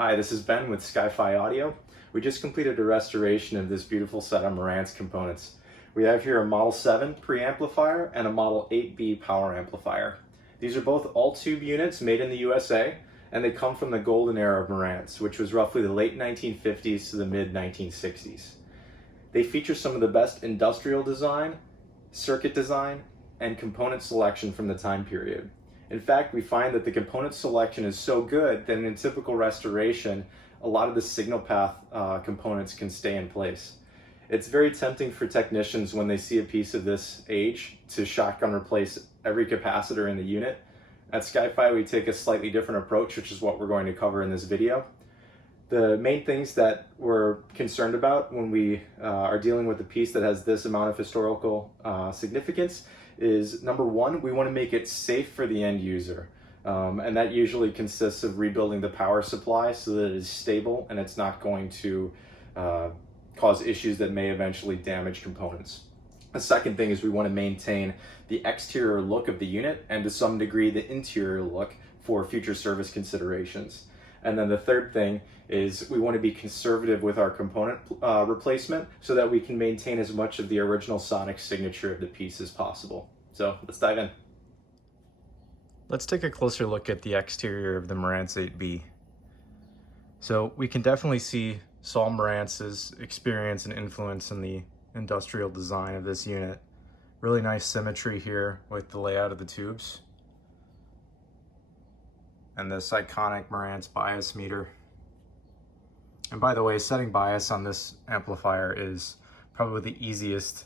Hi, this is Ben with SkyFi Audio. We just completed a restoration of this beautiful set of Marantz components. We have here a Model 7 preamplifier and a Model 8B power amplifier. These are both all-tube units made in the USA, and they come from the golden era of Marantz, which was roughly the late 1950s to the mid-1960s. They feature some of the best industrial design, circuit design, and component selection from the time period. In fact, we find that the component selection is so good that in a typical restoration, a lot of the signal path components can stay in place. It's very tempting for technicians when they see a piece of this age to shotgun replace every capacitor in the unit. At SkyFi, we take a slightly different approach, which is what we're going to cover in this video. The main things that we're concerned about when we are dealing with a piece that has this amount of historical significance is, number one, we want to make it safe for the end user. And that usually consists of rebuilding the power supply so that it is stable and it's not going to cause issues that may eventually damage components. The second thing is we want to maintain the exterior look of the unit and to some degree the interior look for future service considerations. And then the third thing is we want to be conservative with our component replacement so that we can maintain as much of the original sonic signature of the piece as possible. So let's dive in. Let's take a closer look at the exterior of the Marantz 8B. So we can definitely see Saul Marantz's experience and influence in the industrial design of this unit. Really nice symmetry here with the layout of the tubes. And this iconic Marantz bias meter. And by the way, setting bias on this amplifier is probably the easiest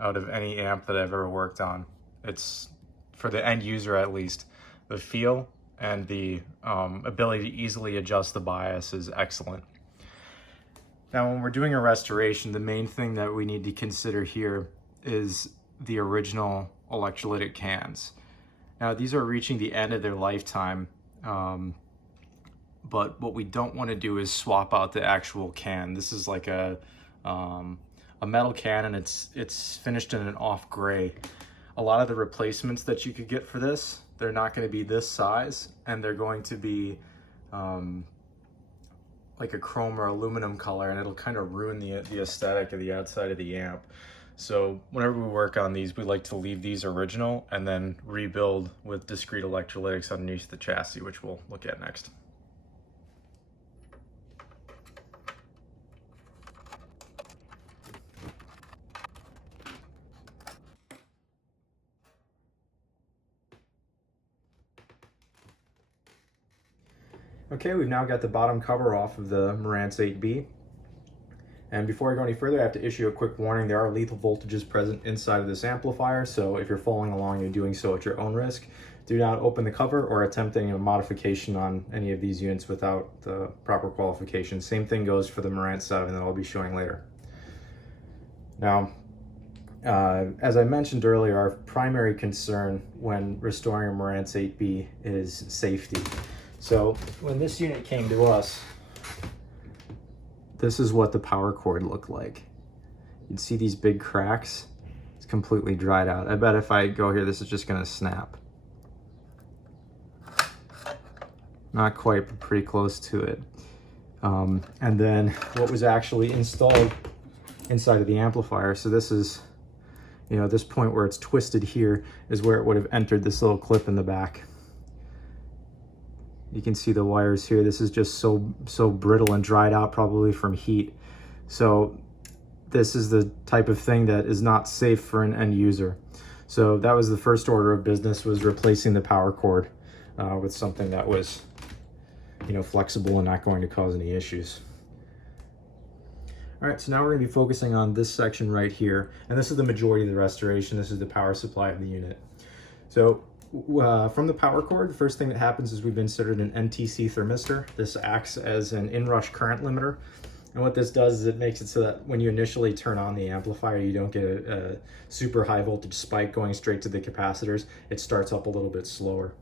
out of any amp that I've ever worked on. It's, for the end user at least, the feel and the ability to easily adjust the bias is excellent. Now, when we're doing a restoration, the main thing that we need to consider here is the original electrolytic cans. Now, these are reaching the end of their lifetime, but what we don't want to do is swap out the actual can. This is like a metal can, and it's finished in an off gray. A lot of the replacements that you could get for this, they're not going to be this size, and they're going to be like a chrome or aluminum color, and it'll kind of ruin the aesthetic of the outside of the amp. So whenever we work on these, we like to leave these original and then rebuild with discrete electrolytics underneath the chassis, which we'll look at next. Okay, we've now got the bottom cover off of the Marantz 8B. And before I go any further, I have to issue a quick warning. There are lethal voltages present inside of this amplifier, so if you're following along, you're doing so at your own risk. Do not open the cover or attempt any modification on any of these units without the proper qualifications. Same thing goes for the Marantz 7 that I'll be showing later. Now, as I mentioned earlier, our primary concern when restoring a Marantz 8B is safety. So when this unit came to us, this is what the power cord looked like. You'd see these big cracks. It's completely dried out. I bet if I go here, this is just gonna snap. Not quite, but pretty close to it. And then what was actually installed inside of the amplifier. So this is, this point where it's twisted here is where it would have entered this little clip in the back. You can see the wires here. This is just so brittle and dried out, probably from heat. So this is the type of thing that is not safe for an end user. So that was the first order of business, was replacing the power cord with something that was, flexible and not going to cause any issues. All right, so now we're gonna be focusing on this section right here. And this is the majority of the restoration. This is the power supply of the unit. So from the power cord, the first thing that happens is we've inserted an NTC thermistor. This acts as an inrush current limiter. And what this does is it makes it so that when you initially turn on the amplifier, you don't get a super high voltage spike going straight to the capacitors. It starts up a little bit slower.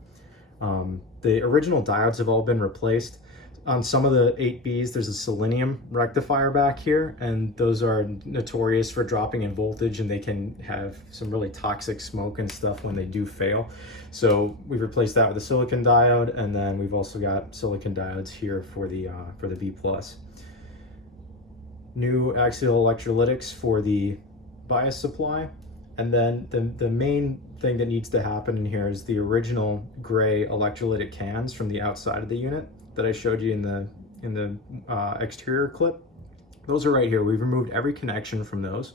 The original diodes have all been replaced. On some of the 8Bs, there's a selenium rectifier back here, and those are notorious for dropping in voltage, and they can have some really toxic smoke and stuff when they do fail. So we've replaced that with a silicon diode, and then we've also got silicon diodes here for the B+. New axial electrolytics for the bias supply, and then the main thing that needs to happen in here is the original gray electrolytic cans from the outside of the unit that I showed you in the exterior clip. Those are right here. We've removed every connection from those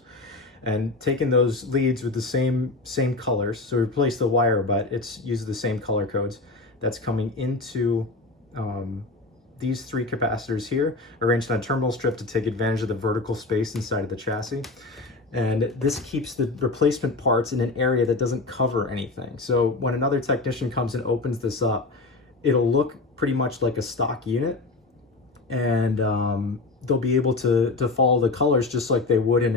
and taken those leads with the same colors. So we replaced the wire, but it's uses the same color codes. That's coming into these 3 capacitors here, arranged on a terminal strip to take advantage of the vertical space inside of the chassis. And this keeps the replacement parts in an area that doesn't cover anything. So when another technician comes and opens this up, it'll look pretty much like a stock unit, and they'll be able to follow the colors just like they would in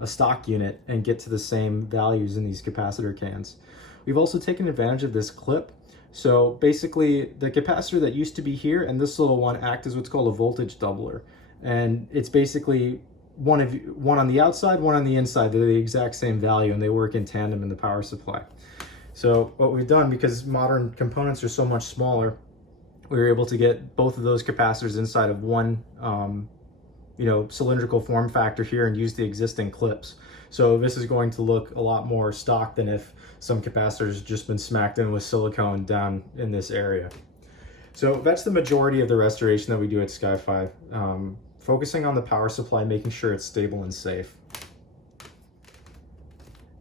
a stock unit and get to the same values in these capacitor cans. We've also taken advantage of this clip. So basically the capacitor that used to be here and this little one act as what's called a voltage doubler, and it's basically one on the outside, one on the inside. They're the exact same value and they work in tandem in the power supply. So what we've done, because modern components are so much smaller, we were able to get both of those capacitors inside of one cylindrical form factor here and use the existing clips. So this is going to look a lot more stock than if some capacitors just been smacked in with silicone down in this area. So that's the majority of the restoration that we do at SkyFi, focusing on the power supply, making sure it's stable and safe.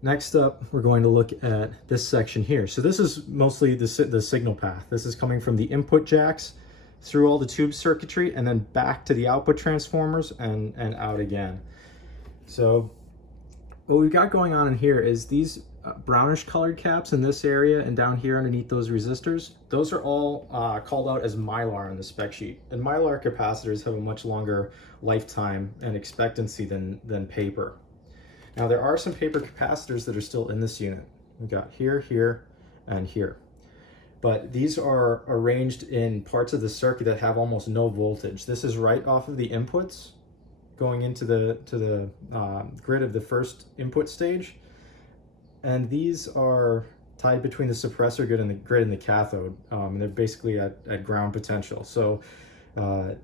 Next up, we're going to look at this section here. So this is mostly the signal path. This is coming from the input jacks through all the tube circuitry and then back to the output transformers and out again. So what we've got going on in here is these brownish colored caps in this area and down here underneath those resistors. Those are all called out as Mylar on the spec sheet. And Mylar capacitors have a much longer lifetime and expectancy than paper. Now there are some paper capacitors that are still in this unit. We've got here, here, and here. But these are arranged in parts of the circuit that have almost no voltage. This is right off of the inputs going into the grid of the first input stage. And these are tied between the suppressor grid and the cathode. And they're basically at ground potential. So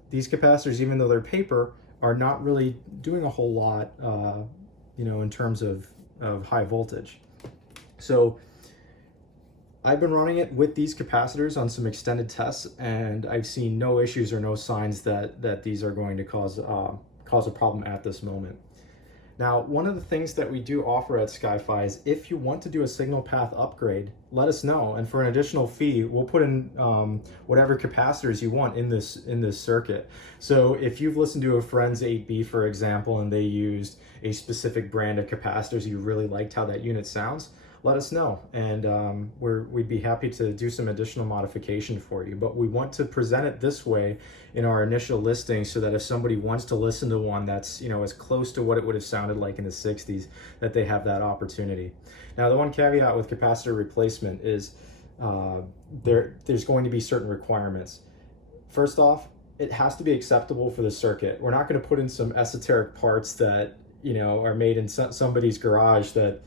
these capacitors, even though they're paper, are not really doing a whole lot in terms of high voltage. So I've been running it with these capacitors on some extended tests, and I've seen no issues or no signs that these are going to cause a problem at this moment. Now, one of the things that we do offer at SkyFi is if you want to do a signal path upgrade, let us know, and for an additional fee, we'll put in whatever capacitors you want in this circuit. So if you've listened to a friend's 8B, for example, and they used a specific brand of capacitors, you really liked how that unit sounds, let us know, and we'd be happy to do some additional modification for you. But we want to present it this way in our initial listing so that if somebody wants to listen to one that's as close to what it would have sounded like in the 60s, that they have that opportunity. Now, the one caveat with capacitor replacement is there's going to be certain requirements. First off, it has to be acceptable for the circuit. We're not going to put in some esoteric parts that are made in somebody's garage that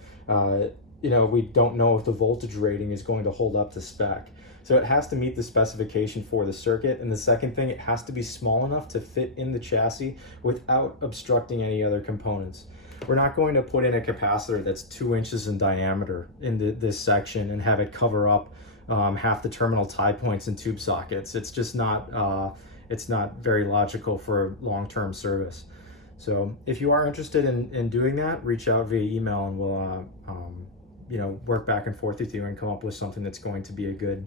we don't know if the voltage rating is going to hold up to spec. So it has to meet the specification for the circuit. And the second thing, it has to be small enough to fit in the chassis without obstructing any other components. We're not going to put in a capacitor that's 2 inches in diameter in this section and have it cover up half the terminal tie points and tube sockets. It's just not, it's not very logical for long-term service. So if you are interested in doing that, reach out via email and we'll work back and forth with you and come up with something that's going to be a good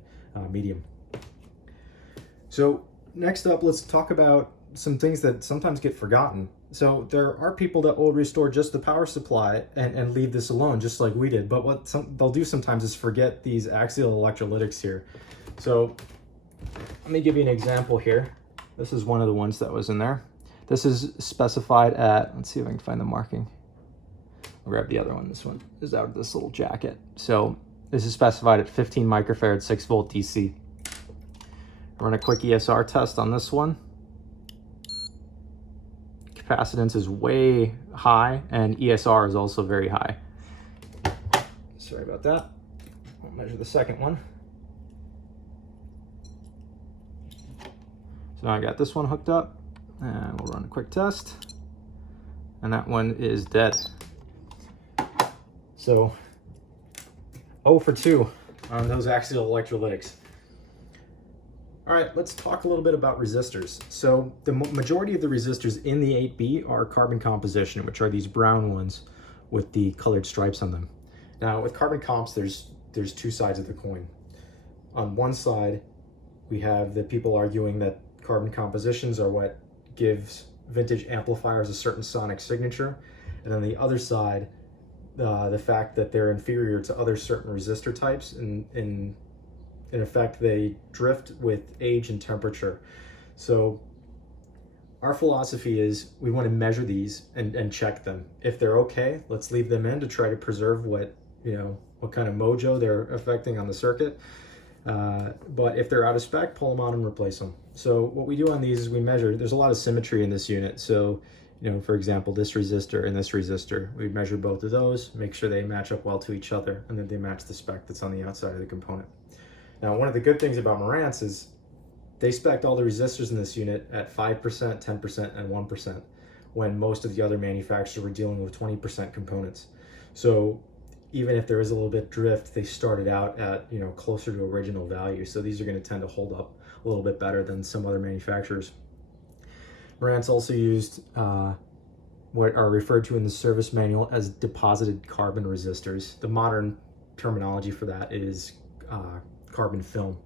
medium. So next up, let's talk about some things that sometimes get forgotten. So there are people that will restore just the power supply and leave this alone, just like we did. But what they'll do sometimes is forget these axial electrolytics here. So let me give you an example here. This is one of the ones that was in there. This is specified at, let's see if I can find the marking. I'll grab the other one. This one is out of this little jacket. So this is specified at 15 microfarad, 6 volt DC. Run a quick ESR test on this one. Capacitance is way high and ESR is also very high. Sorry about that. I'll measure the second one. So now I got this one hooked up and we'll run a quick test. And that one is dead. So 0 for 2 on those axial electrolytics. All right, let's talk a little bit about resistors. So the majority of the resistors in the 8B are carbon composition, which are these brown ones with the colored stripes on them. Now with carbon comps, there's two sides of the coin. On one side, we have the people arguing that carbon compositions are what gives vintage amplifiers a certain sonic signature. And on the other side, the fact that they're inferior to other certain resistor types, and in effect, they drift with age and temperature. So our philosophy is we want to measure these and check them. If they're okay, let's leave them in to try to preserve what kind of mojo they're affecting on the circuit. But if they're out of spec, pull them out and replace them. So what we do on these is we measure. There's a lot of symmetry in this unit. So, for example, this resistor and this resistor, we measure both of those, make sure they match up well to each other, and then they match the spec that's on the outside of the component. Now, one of the good things about Marantz is they spec'd all the resistors in this unit at 5%, 10%, and 1%, when most of the other manufacturers were dealing with 20% components. So even if there is a little bit drift, they started out at closer to original value. So these are going to tend to hold up a little bit better than some other manufacturers. Marantz also used what are referred to in the service manual as deposited carbon resistors. The modern terminology for that is carbon film.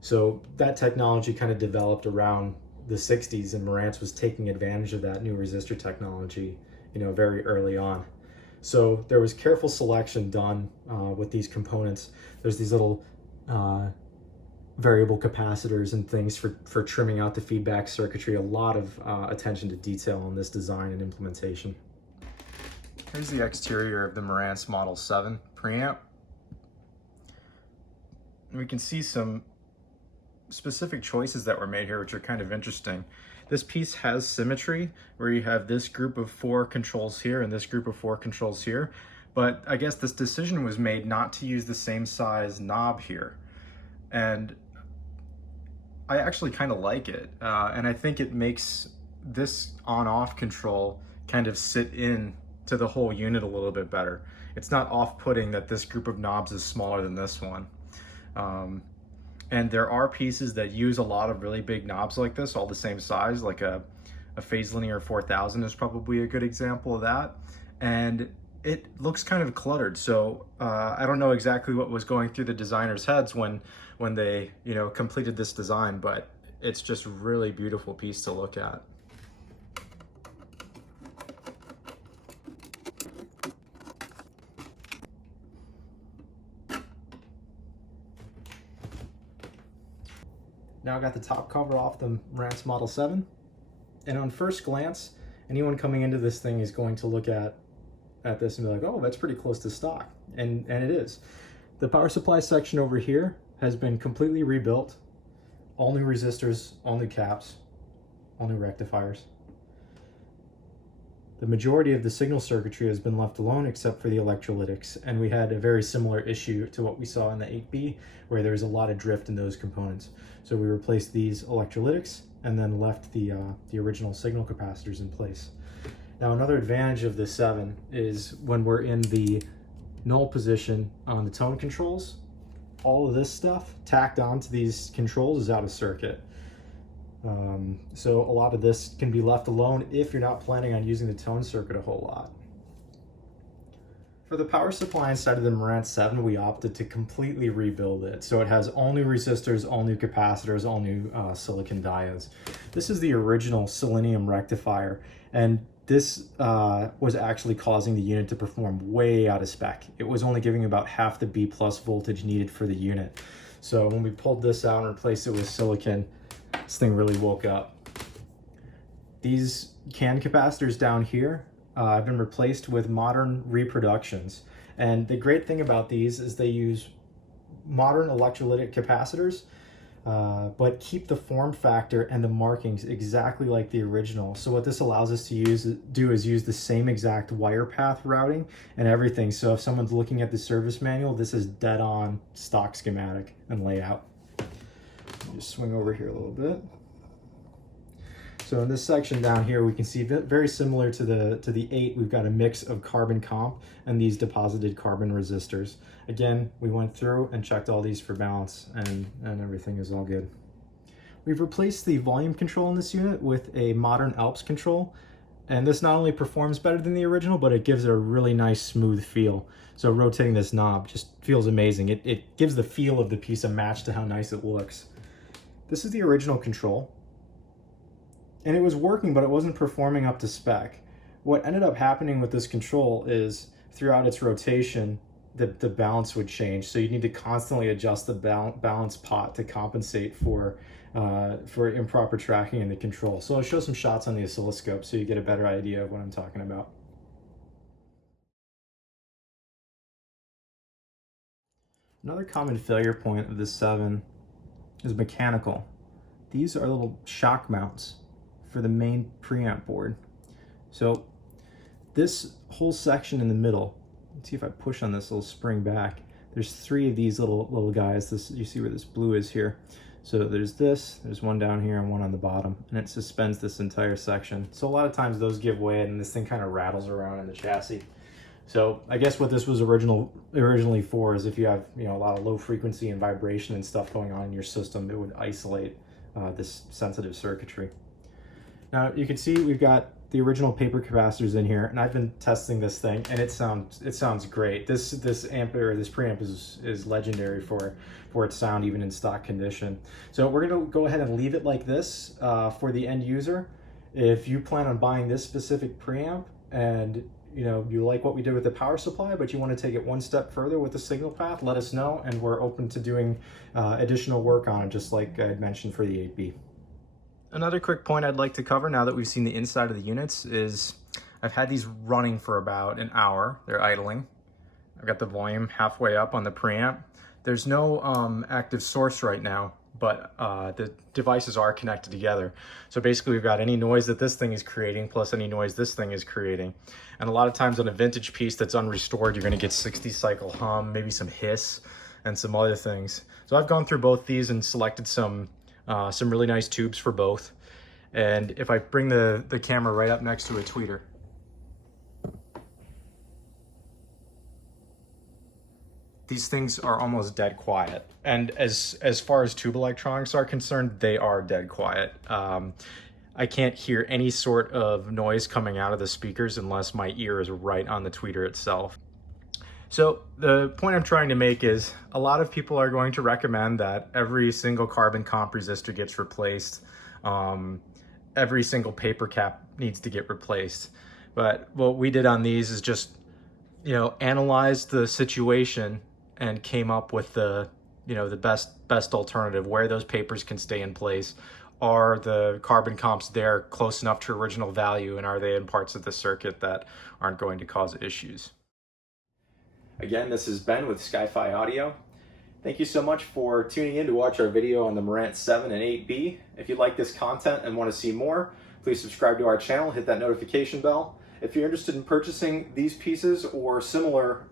So that technology kind of developed around the 60s, and Marantz was taking advantage of that new resistor technology, very early on. So there was careful selection done with these components. There's these little variable capacitors and things for trimming out the feedback circuitry. A lot of attention to detail on this design and implementation. Here's the exterior of the Marantz Model 7 preamp. We can see some specific choices that were made here, which are kind of interesting. This piece has symmetry, where you have this group of 4 controls here and this group of 4 controls here. But I guess this decision was made not to use the same size knob here. And I actually kind of like it. And I think it makes this on-off control kind of sit in to the whole unit a little bit better. It's not off-putting that this group of knobs is smaller than this one. And there are pieces that use a lot of really big knobs like this, all the same size, like a Phase Linear 4000 is probably a good example of that. And it looks kind of cluttered. So I don't know exactly what was going through the designers' heads when they completed this design, but it's just a really beautiful piece to look at. Now I got the top cover off the Marantz Model 7, and on first glance, anyone coming into this thing is going to look at this and be like, oh, that's pretty close to stock, and it is. The power supply section over here has been completely rebuilt. All new resistors, all new caps, all new rectifiers. The majority of the signal circuitry has been left alone except for the electrolytics, and we had a very similar issue to what we saw in the 8B, where there was a lot of drift in those components. So we replaced these electrolytics and then left the original signal capacitors in place. Now another advantage of the 7 is when we're in the null position on the tone controls, all of this stuff tacked onto these controls is out of circuit. So a lot of this can be left alone if you're not planning on using the tone circuit a whole lot. For the power supply inside of the Marantz 7, we opted to completely rebuild it. So it has all new resistors, all new capacitors, all new silicon diodes. This is the original selenium rectifier, and this was actually causing the unit to perform way out of spec. It was only giving about half the B+ voltage needed for the unit. So when we pulled this out and replaced it with silicon, this thing really woke up. These CAN capacitors down here have been replaced with modern reproductions. And the great thing about these is they use modern electrolytic capacitors but keep the form factor and the markings exactly like the original. So what this allows us to do is use the same exact wire path routing and everything. So if someone's looking at the service manual, this is dead on stock schematic and layout. Just swing over here a little bit. So in this section down here, we can see very similar to the 8, we've got a mix of carbon comp and these deposited carbon resistors. Again, we went through and checked all these for balance, and everything is all good. We've replaced the volume control in this unit with a modern Alps control, and this not only performs better than the original, but it gives it a really nice smooth feel. So rotating this knob just feels amazing. It gives the feel of the piece a match to how nice it looks. This is the original control. And it was working, but it wasn't performing up to spec. What ended up happening with this control is throughout its rotation, the balance would change. So you need to constantly adjust the balance pot to compensate for improper tracking in the control. So I'll show some shots on the oscilloscope so you get a better idea of what I'm talking about. Another common failure point of this 7 is mechanical. These are little shock mounts for the main preamp board. So this whole section in the middle, let's see if I push on this little spring back, there's 3 of these little guys. This, you see where this blue is here. So there's one down here and one on the bottom, and it suspends this entire section. So a lot of times those give way and this thing kind of rattles around in the chassis. So I guess what this was originally for is if you have a lot of low frequency and vibration and stuff going on in your system, it would isolate this sensitive circuitry. Now you can see we've got the original paper capacitors in here, and I've been testing this thing, and it sounds great. This preamp is legendary for its sound, even in stock condition. So we're gonna go ahead and leave it like this for the end user. If you plan on buying this specific preamp and you like what we did with the power supply, but you want to take it one step further with the signal path, let us know, and we're open to doing additional work on it, just like I had mentioned for the 8B. Another quick point I'd like to cover now that we've seen the inside of the units is I've had these running for about an hour. They're idling. I've got the volume halfway up on the preamp. There's no active source right now, but the devices are connected together. So basically we've got any noise that this thing is creating plus any noise this thing is creating. And a lot of times on a vintage piece that's unrestored, you're gonna get 60 cycle hum, maybe some hiss and some other things. So I've gone through both these and selected some really nice tubes for both. And if I bring the camera right up next to a tweeter, these things are almost dead quiet. And as far as tube electronics are concerned, they are dead quiet. I can't hear any sort of noise coming out of the speakers unless my ear is right on the tweeter itself. So the point I'm trying to make is a lot of people are going to recommend that every single carbon comp resistor gets replaced. Every single paper cap needs to get replaced. But what we did on these is just, analyze the situation and came up with the best alternative, where those papers can stay in place. Are the carbon comps there close enough to original value, and are they in parts of the circuit that aren't going to cause issues? Again, this is Ben with SkyFi Audio. Thank you so much for tuning in to watch our video on the Marantz 7 and 8B. If you like this content and want to see more, please subscribe to our channel, hit that notification bell. If you're interested in purchasing these pieces or similar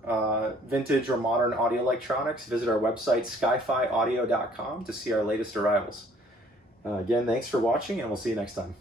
vintage or modern audio electronics, visit our website skyfiaudio.com to see our latest arrivals. Again, thanks for watching, and we'll see you next time.